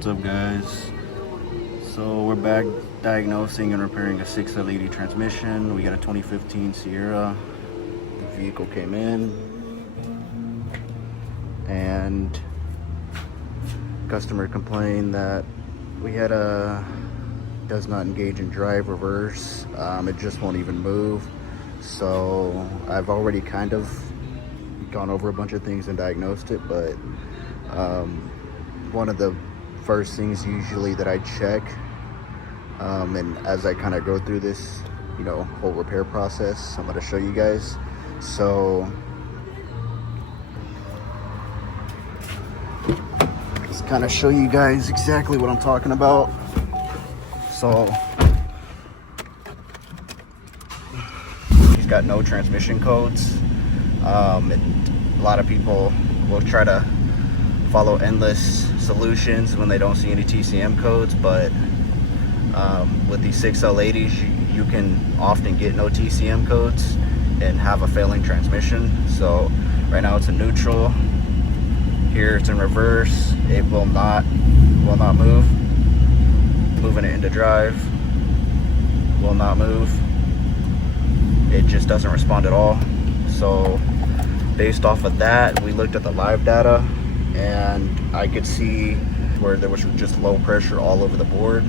What's up, guys? So we're back diagnosing and repairing a 6L80 transmission. We got a 2015 Sierra. The vehicle came in and customer complained that we had a does not engage in drive reverse. It just won't even move. So I've already kind of gone over a bunch of things and diagnosed it, but one of the first things usually that I check, and as I kind of go through this, whole repair process, I'm going to show you guys. So just kind of show you guys exactly what I'm talking about. So he's got no transmission codes. And a lot of people will try to follow endless solutions when they don't see any TCM codes, but with these 6L80s, you can often get no TCM codes and have a failing transmission. So right now it's in neutral. Here it's in reverse. It will not move. Moving it into drive, will not move. It just doesn't respond at all. So based off of that, we looked at the live data, and I could see where there was just low pressure all over the board.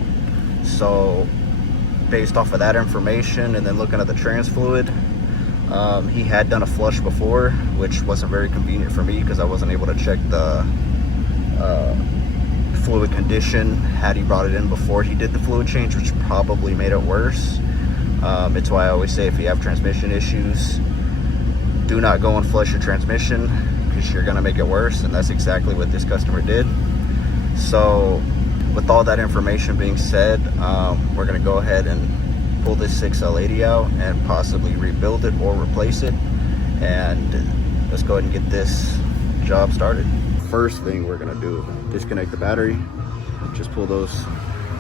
So based off of that information and then looking at the trans fluid, he had done a flush before, which wasn't very convenient for me because I wasn't able to check the fluid condition had he brought it in before he did the fluid change, which probably made it worse. It's why I always say, if you have transmission issues, do not go and flush your transmission, because you're gonna make it worse, and that's exactly what this customer did. So with all that information being said, we're gonna go ahead and pull this 6L80 out and possibly rebuild it or replace it, and let's go ahead and get this job started. First thing we're gonna do, disconnect the battery, just pull those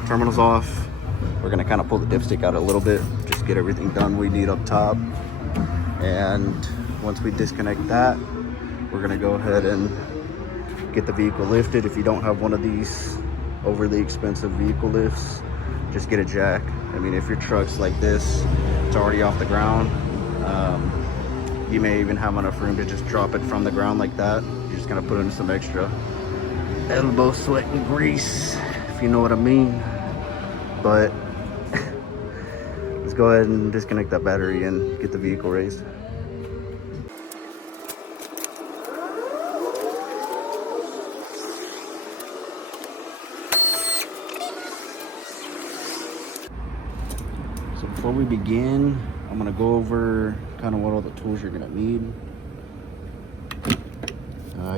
terminals off. We're gonna kind of pull the dipstick out a little bit, just get everything done we need up top. And once we disconnect that, we're gonna go ahead and get the vehicle lifted. If you don't have one of these overly expensive vehicle lifts, just get a jack. I mean, if your truck's like this, it's already off the ground. You may even have enough room to just drop it from the ground like that. You're just gonna put in some extra elbow sweat and grease, if you know what I mean. But let's go ahead and disconnect that battery and get the vehicle raised. So before we begin, I'm gonna go over kind of what all the tools you're gonna need.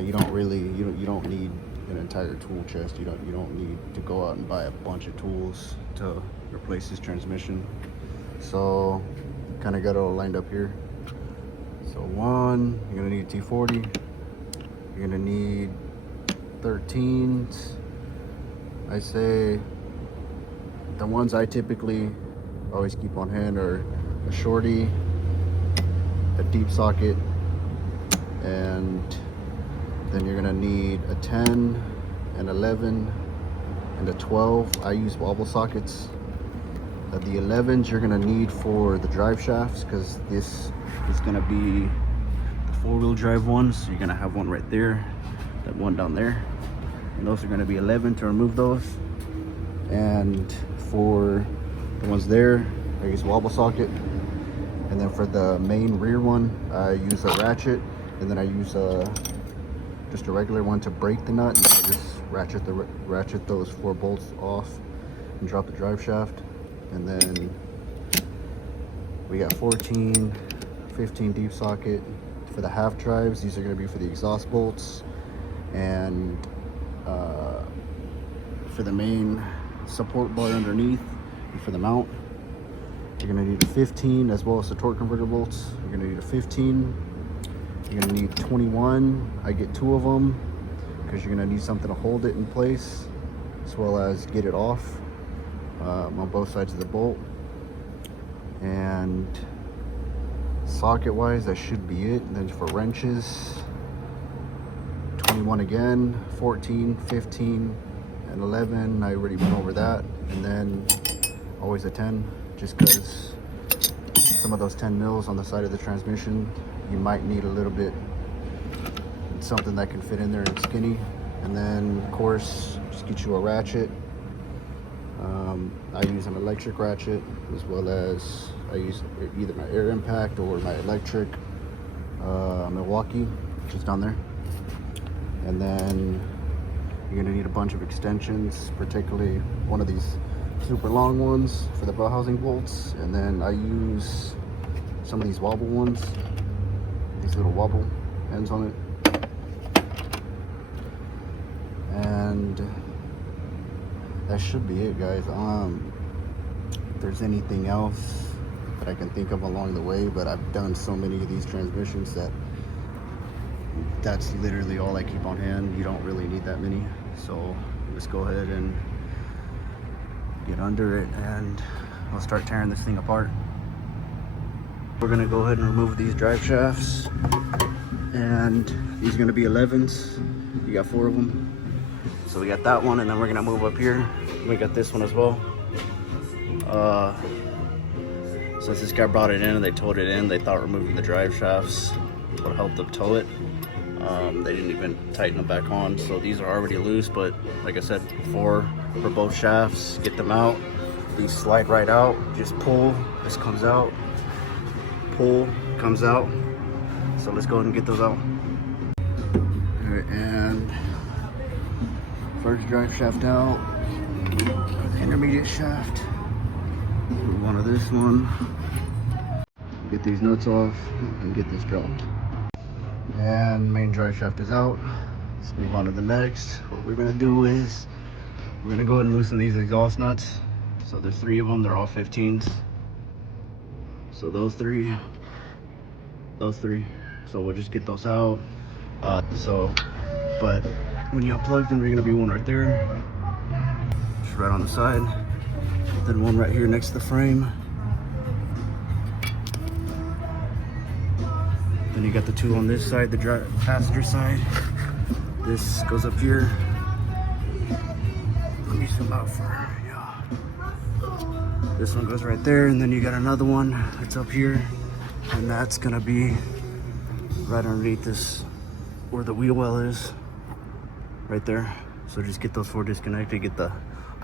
You don't need an entire tool chest. You don't need to go out and buy a bunch of tools to replace this transmission. So kind of got it all lined up here. So one, you're gonna need a T40. You're gonna need 13s. I say the ones I typically always keep on hand are a shorty, a deep socket, and then you're gonna need a 10, an 11, and a 12. I use wobble sockets. The 11s you're gonna need for the drive shafts, because this is gonna be the four-wheel drive one. So you're gonna have one right there, that one down there, and those are gonna be 11 to remove those. And for the ones there, I use a wobble socket. And then for the main rear one, I use a ratchet, and then I use just a regular one to break the nut, and I just ratchet those 4 bolts off and drop the drive shaft. And then we got 14, 15 deep socket for the half drives. These are going to be for the exhaust bolts, and for the main support bar underneath, and for the mount, you're going to need a 15, as well as the torque converter bolts. You're going to need a 15. You're going to need 21. I get 2 of them because you're going to need something to hold it in place, as well as get it off on both sides of the bolt. And socket wise, that should be it. And then for wrenches, 21 again, 14, 15, an 11, I already went over that, and then always a 10, just because some of those 10 mils on the side of the transmission, you might need a little bit, something that can fit in there and skinny. And then of course, just get you a ratchet. I use an electric ratchet, as well as I use either my air impact or my electric Milwaukee, which is down there. And then you're gonna need a bunch of extensions, particularly one of these super long ones for the bell housing bolts. And then I use some of these wobble ones, these little wobble ends on it. And that should be it, guys. If there's anything else that I can think of along the way, but I've done so many of these transmissions that's literally all I keep on hand. You don't really need that many. So let's go ahead and get under it, and I'll start tearing this thing apart. We're gonna go ahead and remove these drive shafts, and these are gonna be 11s. You got 4 of them. So we got that one, and then we're gonna move up here. We got this one as well. Since this guy brought it in and they towed it in, they thought removing the drive shafts would help them tow it. They didn't even tighten them back on, so these are already loose. But like I said before, for both shafts, get them out. These slide right out. Just pull. This comes out. Pull, comes out. So let's go ahead and get those out. All right, and first drive shaft out. Intermediate shaft. Move on to this one. Get these nuts off and get this dropped. And main drive shaft is out. Let's move on to the next. What we're gonna do is we're gonna go ahead and loosen these exhaust nuts. So there's 3 of them. They're all 15s. So those three. So we'll just get those out. But when you unplug them, there's gonna be one right there, just right on the side. Then one right here next to the frame. Then you got the 2 on this side, the passenger side. This goes up here. Let me zoom out for yeah. This one goes right there, and then you got another one that's up here, and that's gonna be right underneath this, where the wheel well is, right there. So just get those 4 disconnected, get the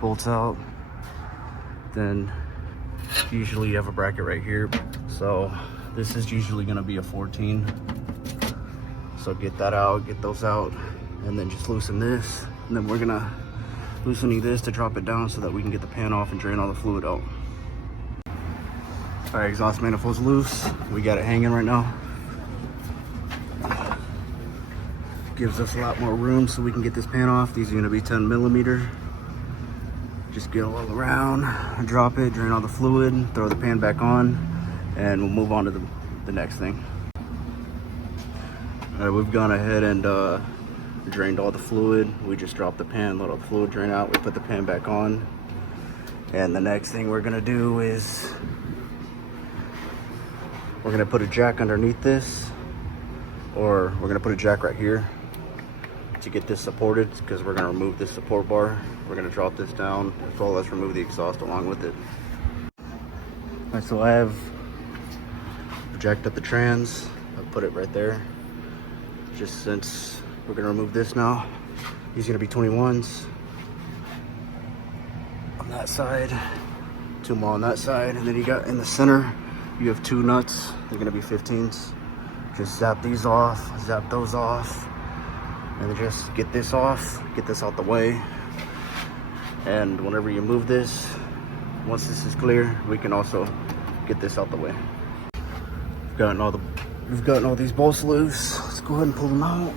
bolts out. Then usually you have a bracket right here. So this is usually gonna be a 14. So get that out, get those out, and then just loosen this. And then we're gonna loosening this to drop it down so that we can get the pan off and drain all the fluid out. All right, exhaust manifold's loose. We got it hanging right now. Gives us a lot more room so we can get this pan off. These are gonna be 10 millimeter. Just get all around, drop it, drain all the fluid, throw the pan back on, and we'll move on to the next thing. All right, we've gone ahead and drained all the fluid. We just dropped the pan, let all the fluid drain out. We put the pan back on. And the next thing we're gonna do is we're gonna put a jack underneath this, or we're gonna put a jack right here to get this supported, because we're gonna remove this support bar. We're gonna drop this down, as well as remove the exhaust along with it. All right, so I have jacked up the trans. I put it right there, just since we're gonna remove this now. These are gonna be 21s on that side, 2 more on that side, and then you got in the center, you have 2 nuts. They're gonna be 15s. Just zap these off, zap those off, and then just get this off, get this out the way. And whenever you move this, once this is clear, we can also get this out the way. We've gotten all these bolts loose. Let's go ahead and pull them out.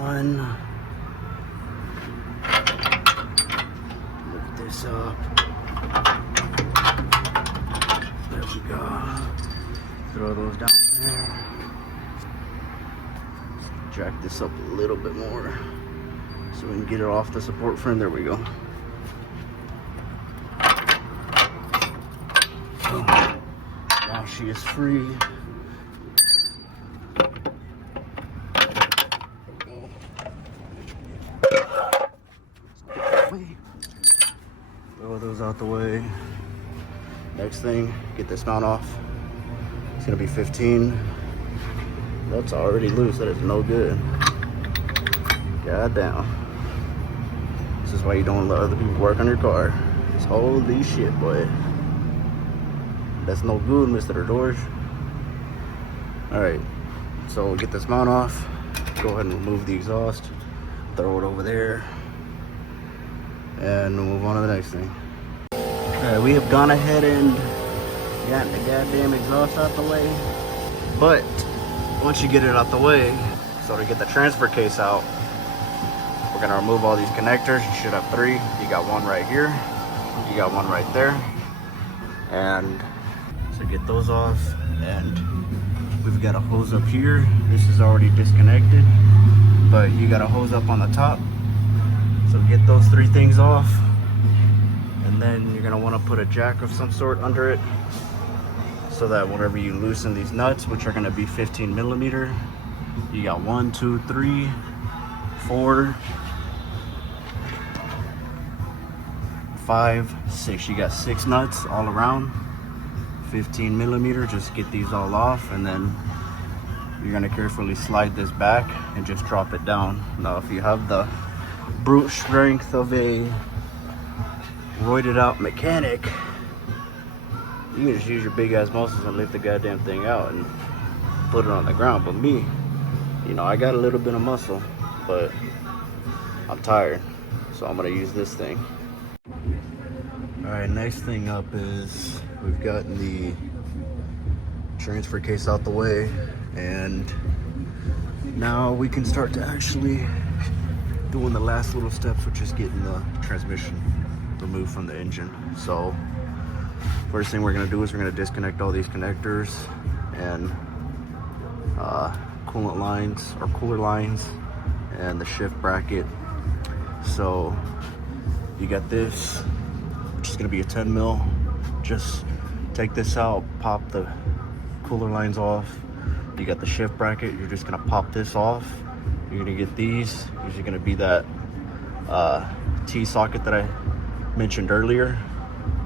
1. Lift this up. There we go. Throw those down there. Jack this up a little bit more so we can get it off the support frame. There we go. Now she is free. those out the way. Next thing, get this mount off. It's gonna be 15. That's already loose. That is no good. God damn. This is why you don't let other people work on your car. Just holy shit, boy. That's no good, Mr. George. Alright, so we'll get this mount off. Go ahead and remove the exhaust. Throw it over there. And we'll move on to the next thing. Alright, we have gone ahead and gotten the goddamn exhaust out the way. But once you get it out the way, so to get the transfer case out, we're gonna remove all these connectors. You should have 3. You got one right here. You got one right there. And so get those off. And we've got a hose up here. This is already disconnected, but you got a hose up on the top. So get those 3 things off. And then you're gonna wanna put a jack of some sort under it, so that whenever you loosen these nuts, which are gonna be 15 millimeter, you got 1, 2, 3, 4, 5, 6. You got 6 nuts all around, 15 millimeter. Just get these all off, and then you're gonna carefully slide this back and just drop it down. Now, if you have the brute strength of a roided out mechanic, you can just use your big ass muscles and lift the goddamn thing out and put it on the ground. But me, you know, I got a little bit of muscle, but I'm tired, so I'm gonna use this thing. All right, next thing up is we've gotten the transfer case out the way, and now we can start to actually doing the last little steps, which is getting the transmission removed from the engine. So first thing we're gonna do is we're gonna disconnect all these connectors and coolant lines or cooler lines and the shift bracket. So you got this, which is gonna be a 10 mil. Just take this out, pop the cooler lines off. You got the shift bracket, you're just gonna pop this off. You're gonna get these. These are gonna be that T-socket that I mentioned earlier.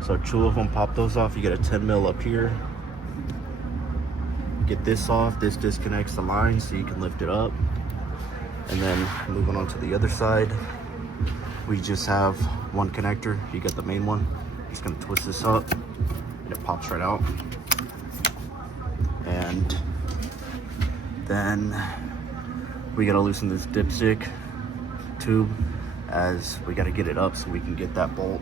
So 2 of them, pop those off. You get a 10 mil up here. Get this off. This disconnects the line so you can lift it up. And then moving on to the other side, we just have one connector. You got the main one. Just gonna twist this up and it pops right out. And then we gotta loosen this dipstick tube, as we gotta get it up so we can get that bolt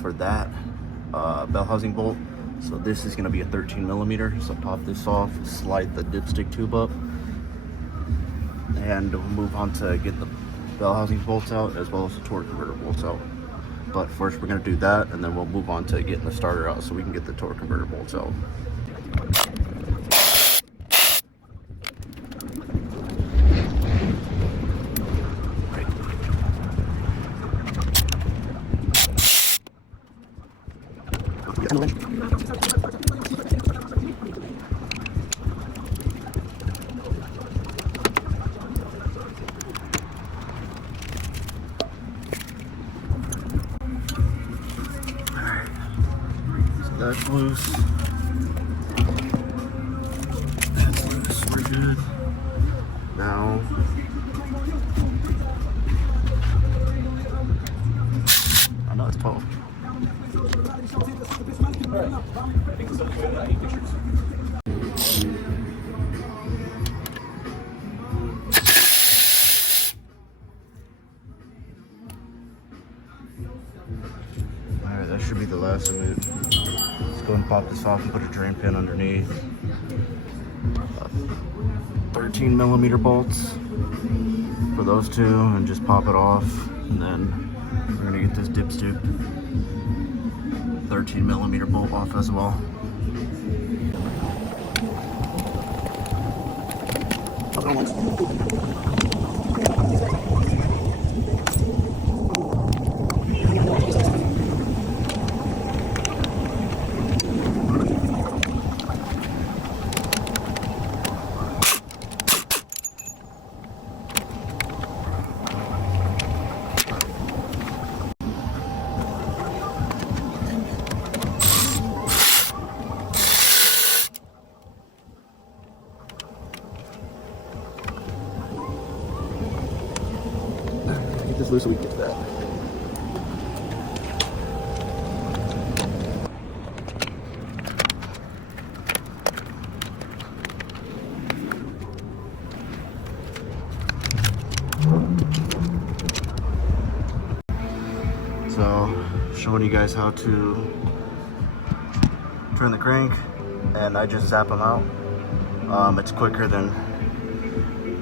for that bell housing bolt. So this is gonna be a 13 millimeter. So pop this off, slide the dipstick tube up, and we'll move on to get the bell housing bolts out as well as the torque converter bolts out. But first we're gonna do that, and then we'll move on to getting the starter out so we can get the torque converter bolts out. That's loose. That's loose. We're good. Now, I know it's 12. Alright, that should be the last of it. Let's go and pop this off and put a drain pin underneath. 13 millimeter bolts for those 2, and just pop it off. And then we're gonna get this dipstick 13 millimeter bolt off as well. this loose so we can get to that. So, showing you guys how to turn the crank, and I just zap them out. It's quicker than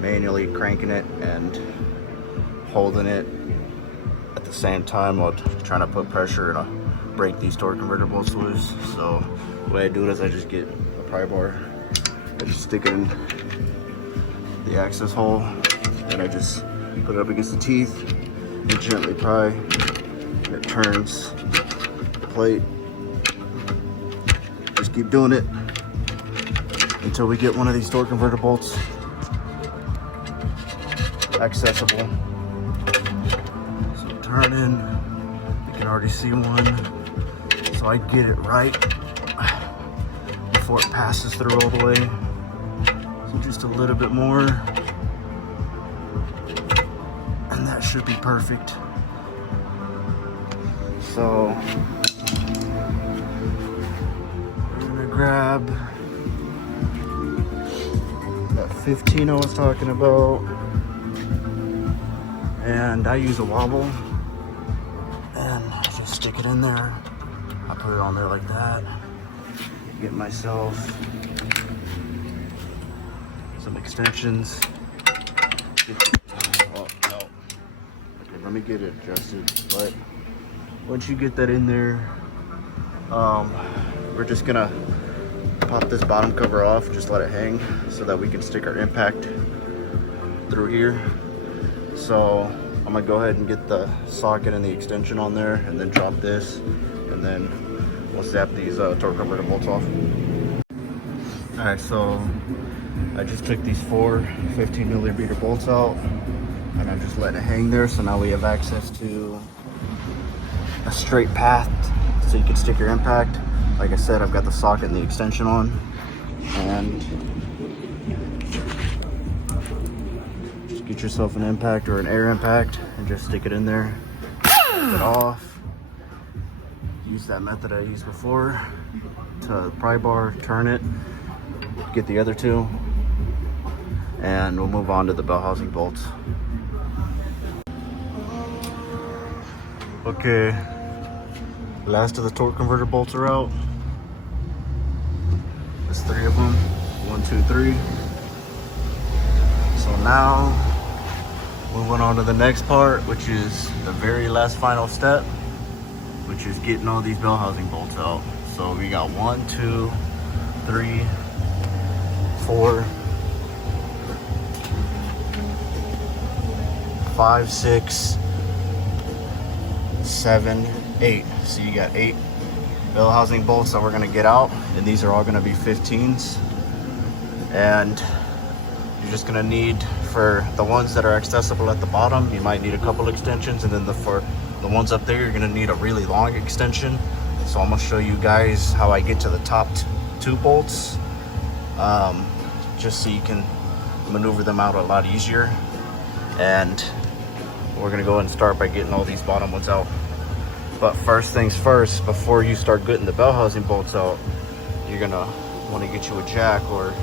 manually cranking it and holding it at the same time while trying to put pressure and break these torque converter bolts loose. So the way I do it is I just get a pry bar, I just stick it in the access hole, and I just put it up against the teeth and gently pry. It turns the plate. Just keep doing it until we get one of these torque converter bolts accessible. So turning, you can already see one. So I get it right before it passes through all the way. So just a little bit more, and that should be perfect. So we're gonna grab that 15 I was talking about, and I use a wobble, and I just stick it in there. I put it on there like that. Get myself some extensions. Oh no. Okay, let me get it adjusted. But once you get that in there, we're just gonna pop this bottom cover off, just let it hang so that we can stick our impact through here. So I'm gonna go ahead and get the socket and the extension on there, and then drop this, and then we'll zap these torque converter bolts off. All right, so I just took these 4 15mm bolts out, and I'm just letting it hang there. So now we have access to a straight path so you can stick your impact. Like I said, I've got the socket and the extension on, and just get yourself an impact or an air impact and just stick it in there, flip it off. Use that method I used before to pry bar, turn it, get the other 2, and we'll move on to the bell housing bolts. Okay, last of the torque converter bolts are out. There's 3 of them, 1, 2, 3. So now moving on to the next part, which is the very last final step, which is getting all these bell housing bolts out. So we got 1, 2, 3, 4, 5, 6, 7, 8. So you got 8 bell housing bolts that we're gonna get out, and these are all gonna be 15s. And you're just gonna need, for the ones that are accessible at the bottom, you might need a couple extensions, and then for the ones up there, you're gonna need a really long extension. So I'm gonna show you guys how I get to the top 2 bolts, just so you can maneuver them out a lot easier. And we're gonna go ahead and start by getting all these bottom ones out. But first things first, before you start getting the bell housing bolts out, you're gonna wanna get you a jack, or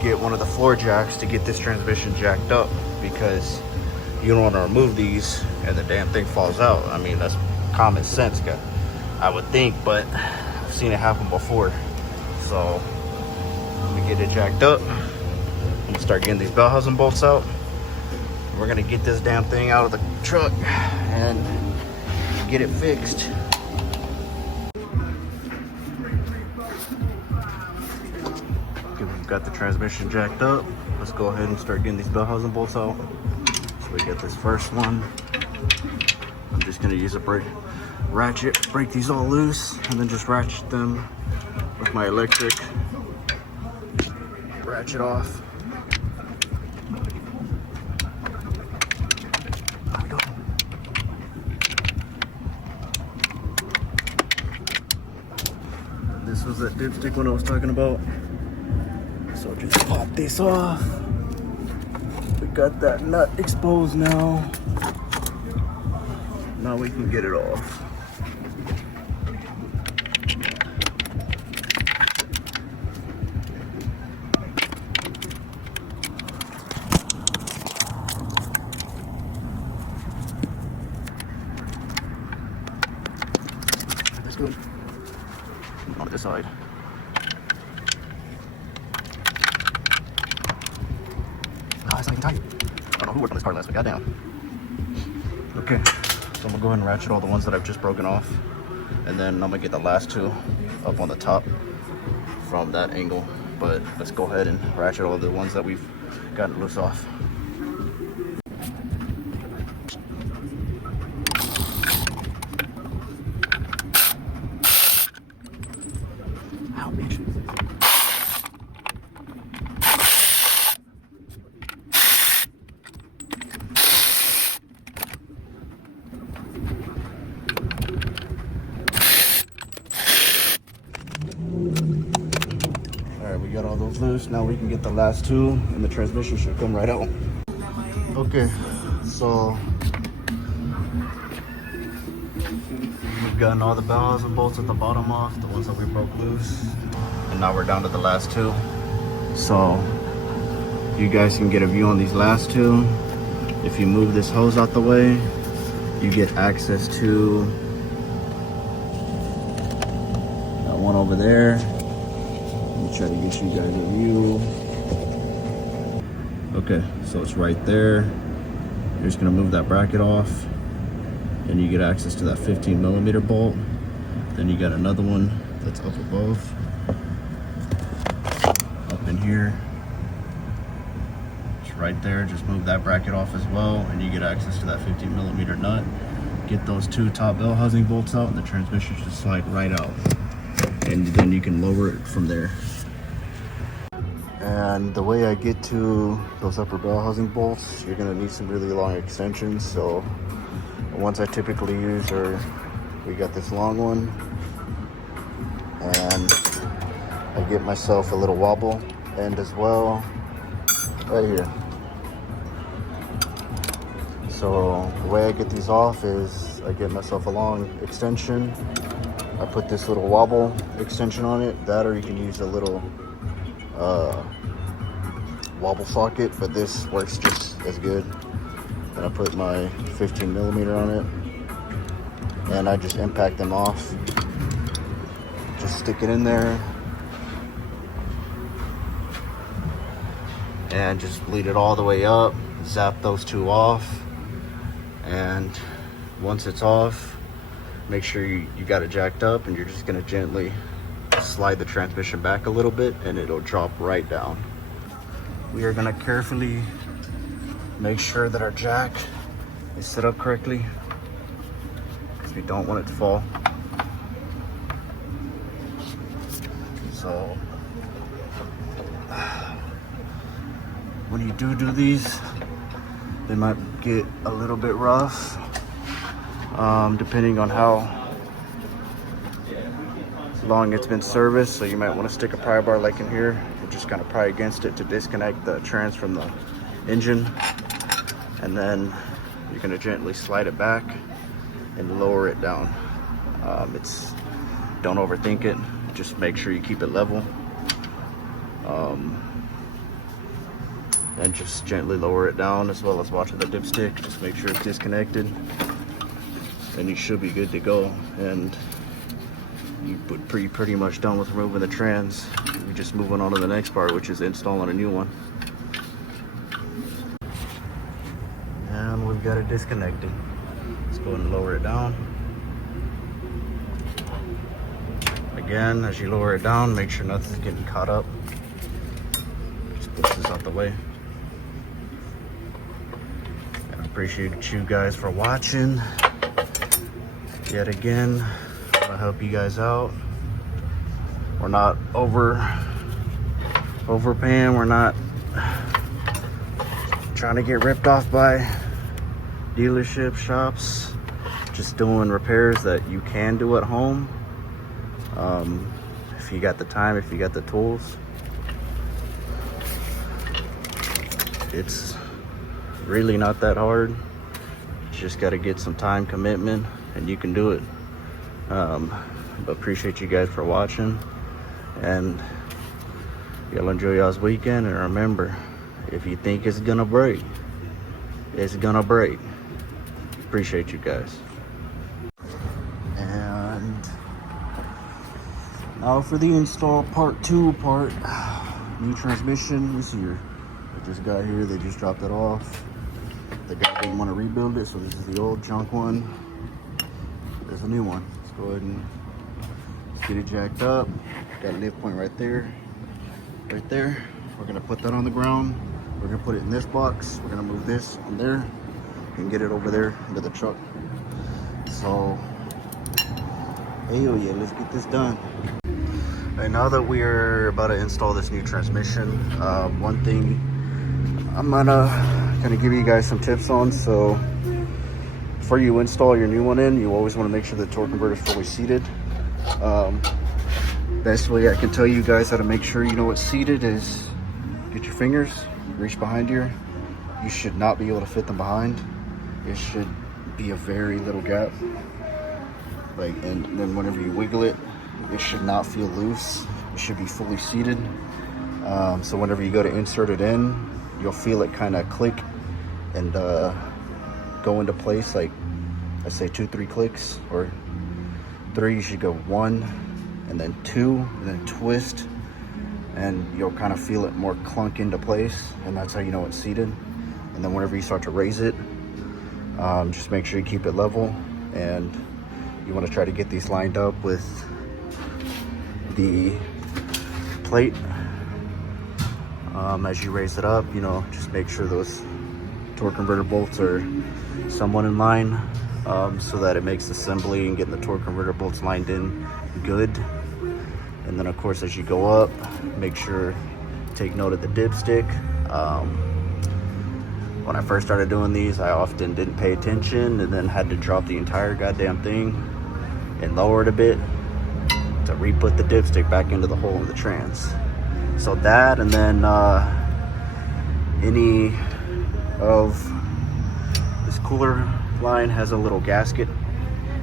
get one of the floor jacks to get this transmission jacked up, because you don't wanna remove these and the damn thing falls out. I mean, that's common sense, I would think, but I've seen it happen before. So let me get it jacked up and start getting these bell housing bolts out. We're gonna get this damn thing out of the truck and get it fixed. Okay, we've got the transmission jacked up. Let's go ahead and start getting these bell housing bolts out. So we got this first one. I'm just gonna use a ratchet, break these all loose, and then just ratchet them with my electric. Ratchet off. This was that dipstick one I was talking about. So just pop this off. We got that nut exposed now. Now we can get it off. That's good. On this side. Oh, it's not even tight. I don't know who worked on this car last week. Goddamn. Okay, so I'm gonna go ahead and ratchet all the ones that I've just broken off, and then I'm gonna get the last two up on the top from that angle. But let's go ahead and ratchet all the ones that we've gotten loose off. Ow, bitch. We got all those loose. Now we can get the last two, and the transmission should come right out. Okay, so we've gotten all the bells and bolts at the bottom off, the ones that we broke loose, and now we're down to the last two. So you guys can get a view on these last two. If you move this hose out the way, you get access to that one over there. Try to get you guys a view. Okay, so it's right there. You're just gonna move that bracket off, and you get access to that 15mm bolt. Then you got another one that's up above, up in here. It's right there. Just move that bracket off as well, and you get access to that 15mm nut. Get those two top bell housing bolts out, and the transmission should slide right out. And then you can lower it from there. And the way I get to those upper bell housing bolts, you're gonna need some really long extensions. So the ones I typically use are, we got this long one, and I get myself a little wobble end as well, right here. So the way I get these off is I get myself a long extension. I put this little wobble extension on it. That, or you can use a little wobble socket, but this works just as good. Then I put my 15mm on it, and I just impact them off. Just stick it in there and just bleed it all the way up. Zap those two off, and once it's off, make sure you got it jacked up, and you're just gonna gently slide the transmission back a little bit, and it'll drop right down. We are gonna carefully make sure that our jack is set up correctly, because we don't want it to fall. So when you do these, they might get a little bit rough, depending on how long it's been serviced. So you might want to stick a pry bar like in here and just kind of pry against it to disconnect the trans from the engine, and then you're going to gently slide it back and lower it down. Don't overthink it, just make sure you keep it level, and just gently lower it down, as well as watching the dipstick. Just make sure it's disconnected, and you should be good to go. And you're pretty much done with removing the trans. We're just moving on to the next part, which is installing a new one. And we've got it disconnected. Let's go ahead and lower it down. Again, as you lower it down, make sure nothing's getting caught up. Just push this out the way. And I appreciate you guys for watching. Yet again, I help you guys out. We're not overpaying. We're not trying to get ripped off by dealership shops. Just doing repairs that you can do at home. If you got the time, if you got the tools. It's really not that hard. just got to get some time commitment, and you can do it. But appreciate you guys for watching, and y'all enjoy y'all's weekend. And remember, if you think it's gonna break, it's gonna break. Appreciate you guys. And now for the install part 2. New transmission. This here, I just got here. They just dropped it off. The guy didn't want to rebuild it, so this is the old junk one. There's a new one. Let's go ahead and get it jacked up. Got a lift point right there. Right there. We're gonna put that on the ground. We're gonna put it in this box. We're gonna move this on there and get it over there into the truck. So, hey, oh yeah, let's get this done. And now that we are about to install this new transmission, one thing I'm gonna kind of give you guys some tips on. So before you install your new one in, you always want to make sure the torque converter is fully seated. Best way I can tell you guys how to make sure you know it's seated is get your fingers, reach behind here. You should not be able to fit them behind. It should be a very little gap. And then whenever you wiggle it, it should not feel loose. It should be fully seated. So whenever you go to insert it in, you'll feel it kind of click and go into place. Like I say 2-3 clicks, or 3. You should go 1 and then 2 and then twist, and you'll kind of feel it more clunk into place, and that's how you know it's seated. And then whenever you start to raise it, just make sure you keep it level, and you want to try to get these lined up with the plate. As you raise it up, you know, just make sure those torque converter bolts are somewhat in line, so that it makes assembly and getting the torque converter bolts lined in good. And then of course, as you go up, make sure take note of the dipstick. When I first started doing these, I often didn't pay attention, and then had to drop the entire goddamn thing and lower it a bit to re-put the dipstick back into the hole of the trans. So that, and then any of this cooler line has a little gasket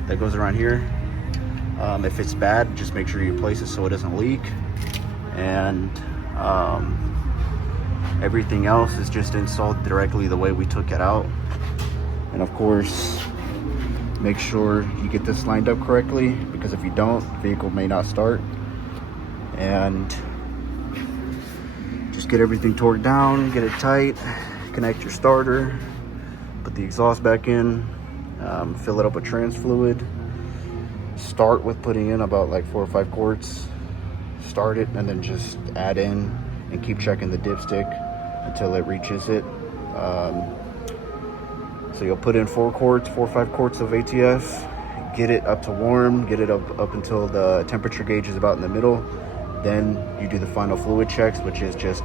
that goes around here. If it's bad, just make sure you place it so it doesn't leak. And everything else is just installed directly the way we took it out. And of course, make sure you get this lined up correctly, because if you don't, the vehicle may not start. And just get everything torqued down, get it tight, connect your starter, put the exhaust back in, fill it up with trans fluid. Start with putting in about like 4 or 5 quarts. Start it, and then just add in and keep checking the dipstick until it reaches it. So you'll put in 4 or 5 quarts of ATF, get it up to warm, get it up until the temperature gauge is about in the middle. Then you do the final fluid checks, which is just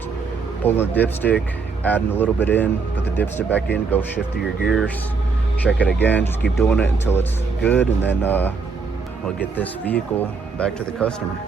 pulling the dipstick, adding a little bit in, put the dipstick back in, go shift through your gears, check it again, just keep doing it until it's good, and then we'll get this vehicle back to the customer.